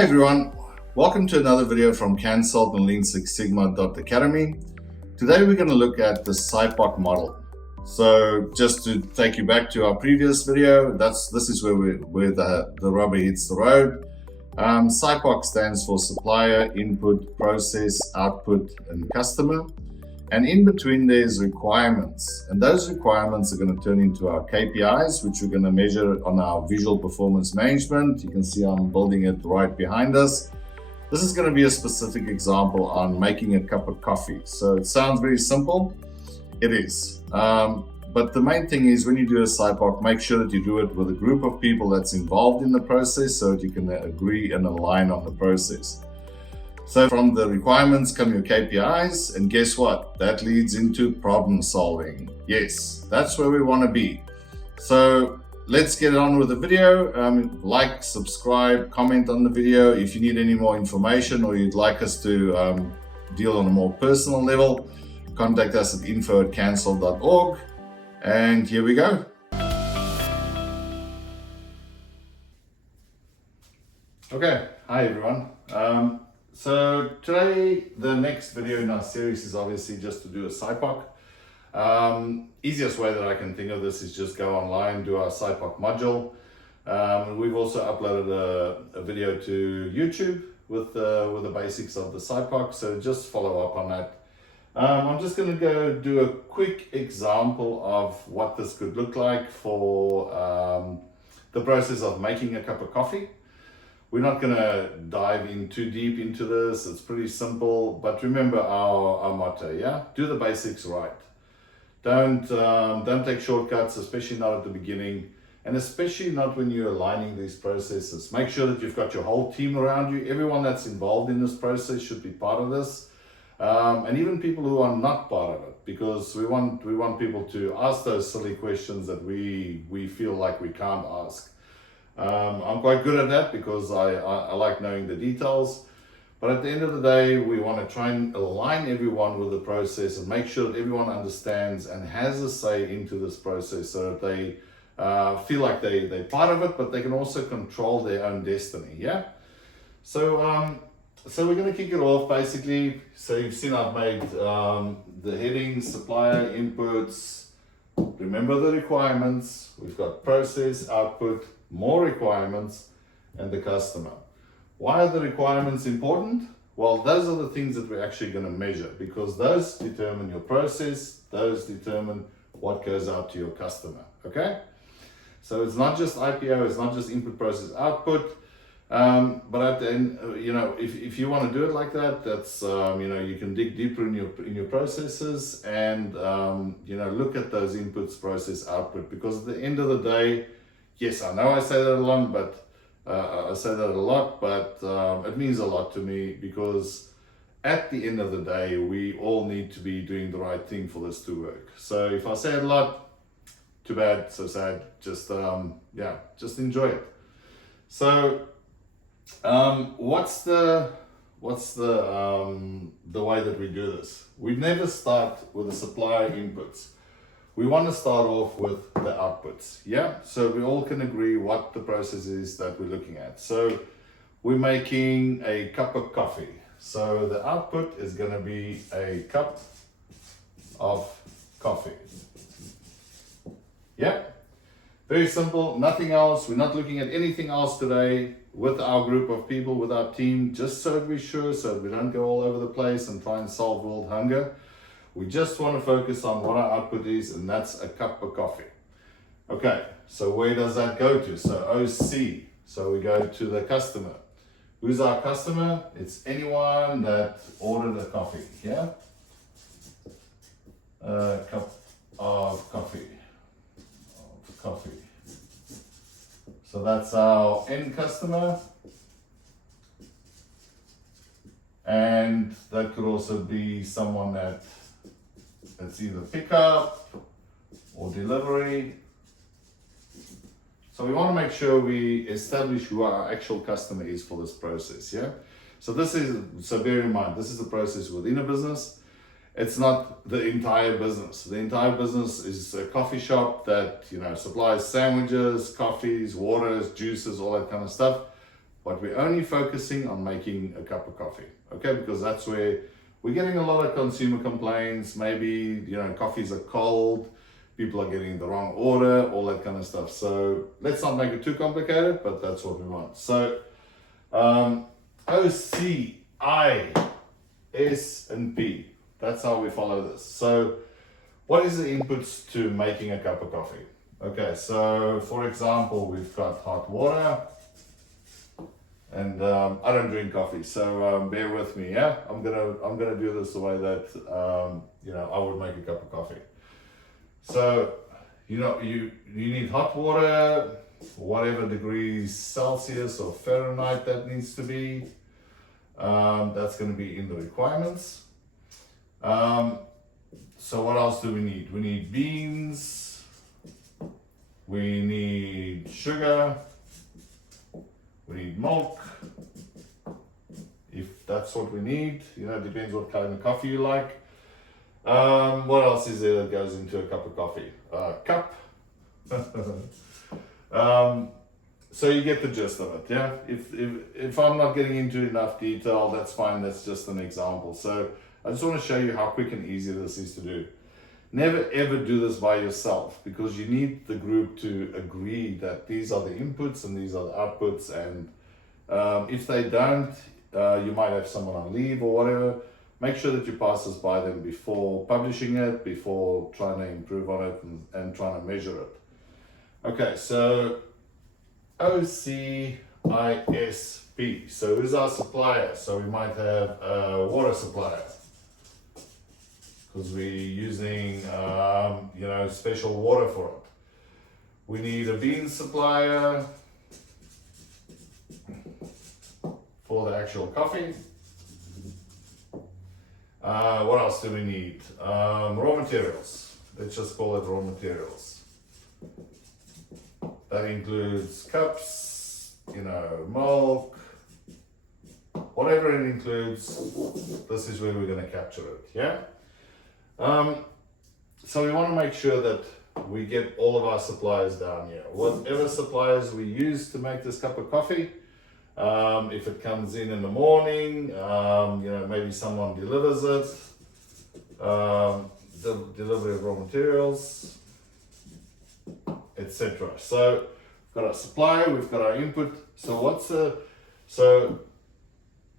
Hi everyone, welcome to another video from Consult and Lean Six Sigma Academy. Today we're going to look at the SIPOC model. So just to take you back to our previous video, this is where the rubber hits the road. SIPOC stands for Supplier, Input, Process, Output, and Customer. And in between there's requirements, and those requirements are going to turn into our KPIs, which we're going to measure on our visual performance management. You can see I'm building it right behind us. This is going to be a specific example on making a cup of coffee. So it sounds very simple. It is. But the main thing is when you do a SIPOC, make sure that you do it with a group of people that's involved in the process so that you can agree and align on the process. So from the requirements come your KPIs, and guess what? That leads into problem solving. Yes, that's where we want to be. So let's get on with the video. Like, subscribe, comment on the video. If you need any more information or you'd like us to deal on a more personal level, contact us at info@cancel.org. And here we go. Okay, hi everyone. So today, the next video in our series is obviously just to do a SIPOC. Easiest way that I can think of this is just go online, do our SIPOC module. We've also uploaded a video to YouTube with the basics of the SIPOC, so just follow up on that. I'm just going to go do a quick example of what this could look like for the process of making a cup of coffee. We're not going to dive in too deep into this. It's pretty simple, but remember our motto, yeah? Do the basics right. Don't take shortcuts, especially not at the beginning, and especially not when you're aligning these processes. Make sure that you've got your whole team around you. Everyone that's involved in this process should be part of this, and even people who are not part of it, because we want people to ask those silly questions that we feel like we can't ask. I'm quite good at that because I like knowing the details, but at the end of the day we want to try and align everyone with the process and make sure that everyone understands and has a say into this process so that they feel like they're part of it, but they can also control their own destiny. Yeah, so we're going to kick it off basically. So you've seen I've made the headings, supplier, inputs, remember the requirements, we've got process, output, more requirements, and the customer. Why are the requirements important? Well, those are the things that we're actually going to measure, because those determine your process, those determine what goes out to your customer. Okay, so it's not just IPO, it's not just input, process, output, but at the end, if you want to do it like that, that's you can dig deeper in your processes and look at those inputs, process, output, because at the end of the day, yes, I know I say that a lot, but it means a lot to me, because at the end of the day, we all need to be doing the right thing for this to work. So if I say it a lot, too bad, so sad. Just enjoy it. So what's the way that we do this? We never start with the supplier inputs. We want to start off with the outputs, yeah? So we all can agree what the process is that we're looking at. So we're making a cup of coffee. So the output is going to be a cup of coffee. Yeah? Very simple, nothing else. We're not looking at anything else today with our group of people, with our team, just so we're sure, so we don't go all over the place and try and solve world hunger. We just want to focus on what our output is, and that's a cup of coffee. Okay, so where does that go to? So OC, so we go to the customer. Who's our customer? It's anyone that ordered a coffee, yeah? A cup of coffee. So that's our end customer. And that could also be someone that's either pickup or delivery. So we want to make sure we establish who our actual customer is for this process, yeah? So bear in mind, this is the process within a business. It's not the entire business. The entire business is a coffee shop that, supplies sandwiches, coffees, waters, juices, all that kind of stuff. but we're only focusing on making a cup of coffee, okay? Because that's where we're getting a lot of consumer complaints. Maybe, coffees are cold, people are getting the wrong order, all that kind of stuff. So let's not make it too complicated, but that's what we want. So O, C, I, S, and P. That's how we follow this. So what is the inputs to making a cup of coffee? Okay, so for example, we've got hot water, and I don't drink coffee, so bear with me. Yeah, I'm gonna do this the way that I would make a cup of coffee. So you need hot water, whatever degrees Celsius or Fahrenheit that needs to be. That's going to be in the requirements. So what else do we need? We need beans, we need sugar, we need milk, if that's what we need. It depends what kind of coffee you like. What else is there that goes into a cup of coffee? Cup. So you get the gist of it, yeah? If I'm not getting into enough detail, that's fine, that's just an example. So I just want to show you how quick and easy this is to do. Never ever do this by yourself, because you need the group to agree that these are the inputs and these are the outputs, and if they don't, you might have someone on leave or whatever. Make sure that you pass this by them before publishing it, before trying to improve on it and trying to measure it. Okay, so OCISP. So who's our supplier? So we might have a water supplier, because we're using special water for it. We need a bean supplier for the actual coffee. What else do we need? Raw materials. Let's just call it raw materials. That includes cups, milk, whatever it includes. This is where we're going to capture it, yeah? So we want to make sure that we get all of our suppliers down here. Whatever suppliers we use to make this cup of coffee, if it comes in the morning, maybe someone delivers it, the delivery of raw materials, etc. So we've got our supplier, we've got our input. So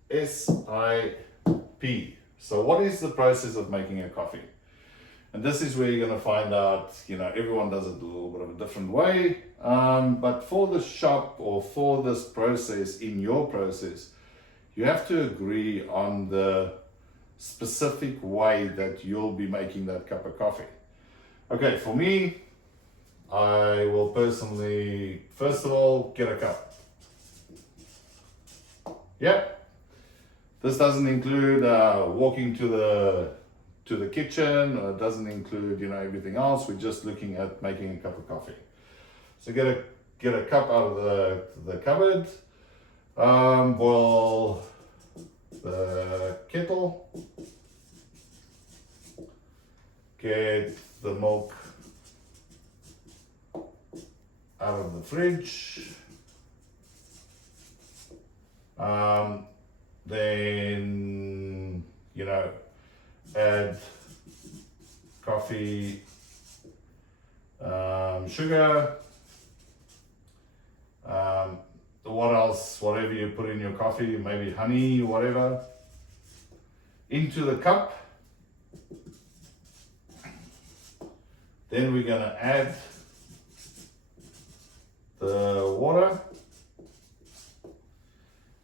SIP. So what is the process of making a coffee? And this is where you're going to find out, everyone does it a little bit of a different way. But for the shop, or for this process, in your process, you have to agree on the specific way that you'll be making that cup of coffee. Okay, for me, I will personally, first of all, get a cup. Yeah. This doesn't include walking to the kitchen, or it doesn't include everything else. We're just looking at making a cup of coffee. So get a cup out of the cupboard. Boil the kettle. Get the milk out of the fridge. Then add coffee, sugar, what else, whatever you put in your coffee, maybe honey, whatever, into the cup. Then we're going to add the water,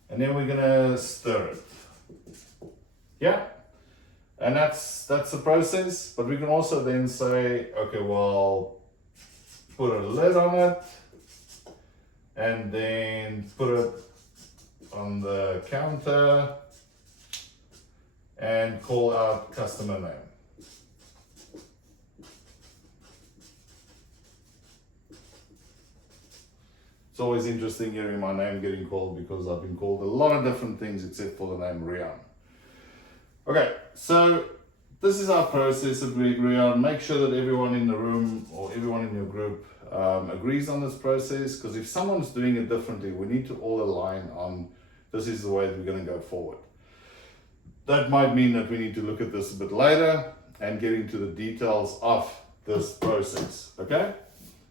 and then we're going to stir it. Yeah, and that's the process. But we can also then say, okay, well, put a lid on it, and then put it on the counter and call out customer name. It's always interesting hearing my name getting called, because I've been called a lot of different things except for the name Rian. Okay, so this is our process that we agree on. Make sure that everyone in the room or everyone in your group agrees on this process, because if someone's doing it differently, we need to all align on this is the way that we're going to go forward. That might mean that we need to look at this a bit later and get into the details of this process, okay?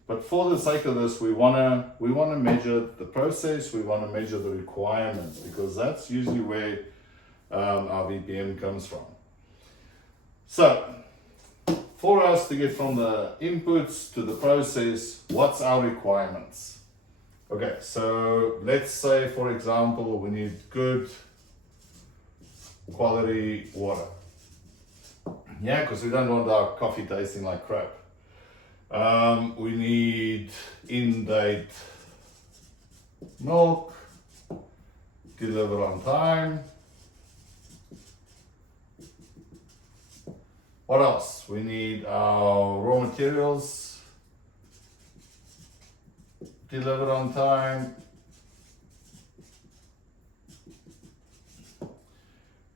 But for the sake of this, we wanna measure the process, we wanna measure the requirements, because that's usually where our VPM comes from. So, for us to get from the inputs to the process, what's our requirements? Okay, so let's say, for example, we need good quality water. Yeah, because we don't want our coffee tasting like crap. We need in-date milk, delivered on time. What else? We need our raw materials delivered on time.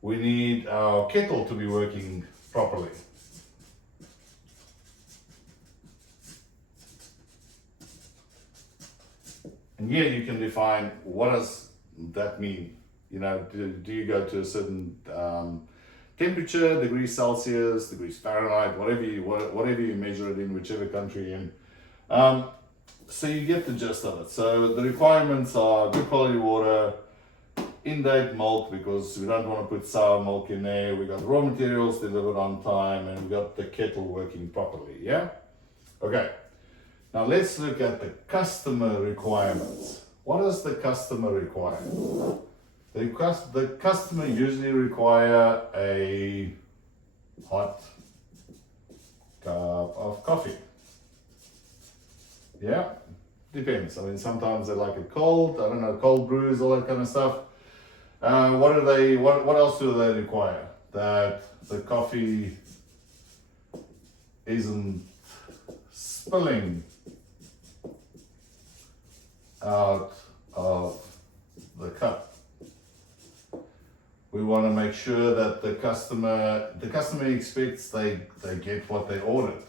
We need our kettle to be working properly. And here you can define, what does that mean? You know, do you go to a certain temperature, degrees Celsius, degrees Fahrenheit, whatever you measure it in, whichever country you're in. So you get the gist of it. So the requirements are good quality water, in-date milk, because we don't want to put sour milk in there. We got raw materials delivered on time, and we got the kettle working properly. Yeah? Okay. Now let's look at the customer requirements. What does the customer require? The customer usually require a hot cup of coffee. Yeah, depends. I mean, sometimes they like it cold. I don't know, cold brews, all that kind of stuff. What else do they require? That the coffee isn't spilling out of the cup. We want to make sure that the customer expects they get what they ordered.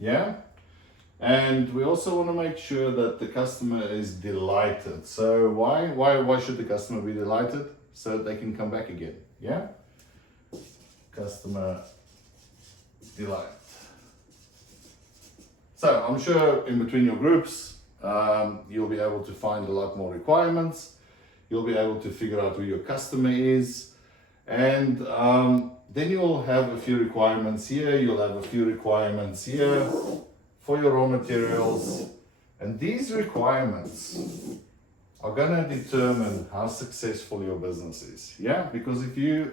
Yeah? And we also want to make sure that the customer is delighted. So why should the customer be delighted? So that they can come back again. Yeah? Customer delight. So I'm sure in between your groups, you'll be able to find a lot more requirements. You'll be able to figure out who your customer is. And then you'll have a few requirements here. You'll have a few requirements here for your raw materials. And these requirements are going to determine how successful your business is. Yeah, because if you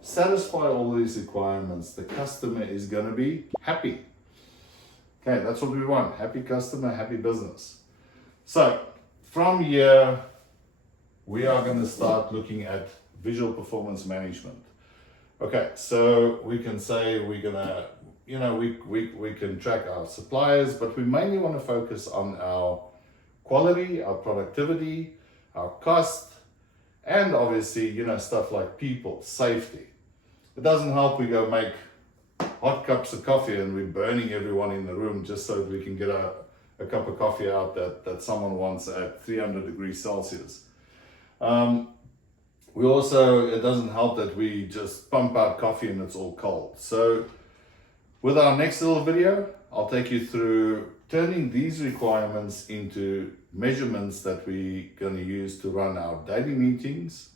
satisfy all these requirements, the customer is going to be happy. Okay, that's what we want. Happy customer, happy business. So from here, we are going to start looking at visual performance management. Okay, so we can say we're going to, we can track our suppliers, but we mainly want to focus on our quality, our productivity, our cost, and obviously, stuff like people, safety. It doesn't help we go make hot cups of coffee and we're burning everyone in the room just so that we can get a cup of coffee out that someone wants at 300 degrees Celsius. It doesn't help that we just pump out coffee and it's all cold. So with our next little video, I'll take you through turning these requirements into measurements that we're going to use to run our daily meetings,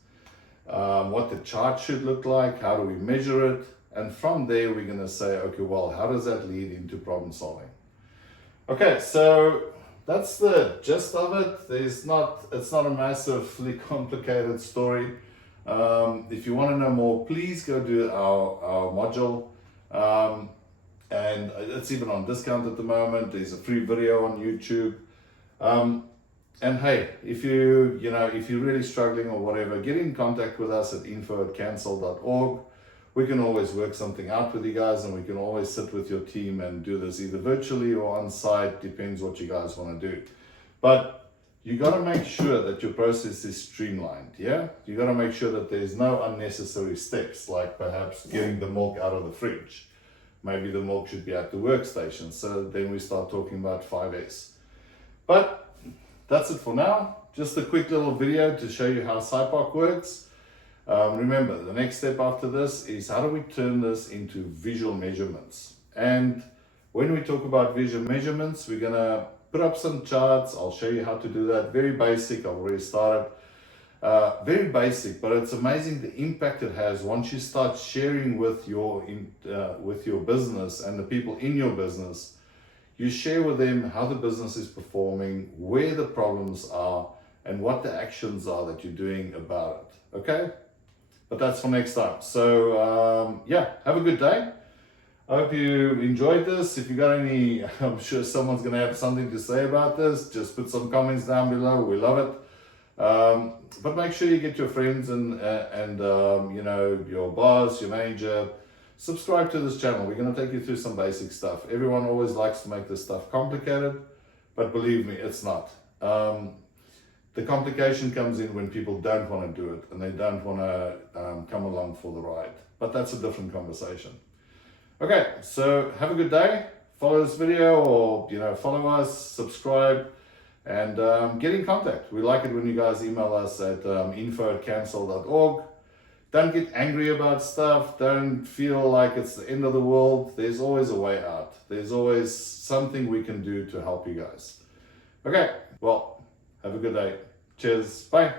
what the chart should look like, how do we measure it, and from there we're going to say, okay, well, how does that lead into problem solving? Okay, so that's the gist of it. It's not a massively complicated story. If you want to know more, please go do our module. And it's even on discount at the moment. There's a free video on YouTube. And hey, if you're really struggling or whatever, get in contact with us at info@cancel.org. We can always work something out with you guys, and we can always sit with your team and do this either virtually or on site, depends what you guys want to do. But you got to make sure that your process is streamlined. Yeah, you got to make sure that there's no unnecessary steps, like perhaps getting the milk out of the fridge. Maybe the milk should be at the workstation. So then we start talking about 5S. But that's it for now. Just a quick little video to show you how SIPOC works. Remember, the next step after this is how do we turn this into visual measurements. And when we talk about visual measurements, we're going to put up some charts. I'll show you how to do that. Very basic. I've already started. Very basic, but it's amazing the impact it has once you start sharing with your business and the people in your business. You share with them how the business is performing, where the problems are, and what the actions are that you're doing about it. Okay? But that's for next time. So yeah, have a good day. I hope you enjoyed this. If you got any, I'm sure someone's going to have something to say about this. Just put some comments down below. We love it. But make sure you get your friends and you know, your boss, your manager. Subscribe to this channel. We're going to take you through some basic stuff. Everyone always likes to make this stuff complicated, but believe me, it's not. The complication comes in when people don't want to do it and they don't want to come along for the ride. But that's a different conversation. Okay, so have a good day. Follow this video, or you know, follow us, subscribe, and get in contact. We like it when you guys email us at info@cancel.org. Don't get angry about stuff. Don't feel like it's the end of the world. There's always a way out. There's always something we can do to help you guys. Okay, well, have a good day. Cheers. Bye.